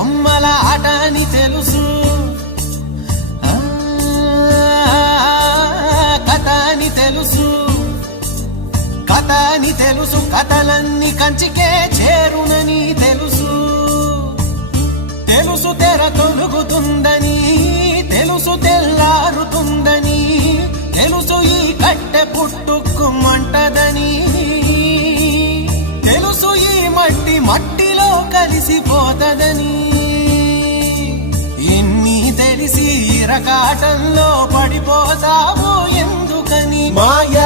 బొమ్మల ఆట అని తెలుసు, కథ అని తెలుసు, కథ అని తెలుసు, కథలన్నీ కంచికే చేరునని తెలుసు, తెలుసు తెర తొలుగుతుందని, తెలుసు తెల్లారుతుందని, తెలుసు ఈ కట్టె పుట్టుకుమంటదని, తెలుసు ఈ మట్టి మట్టిలో కలిసిపోతదని, ఎన్ని తెలిసి రకాటంలో పడిపోతావో ఎందుకని మాయ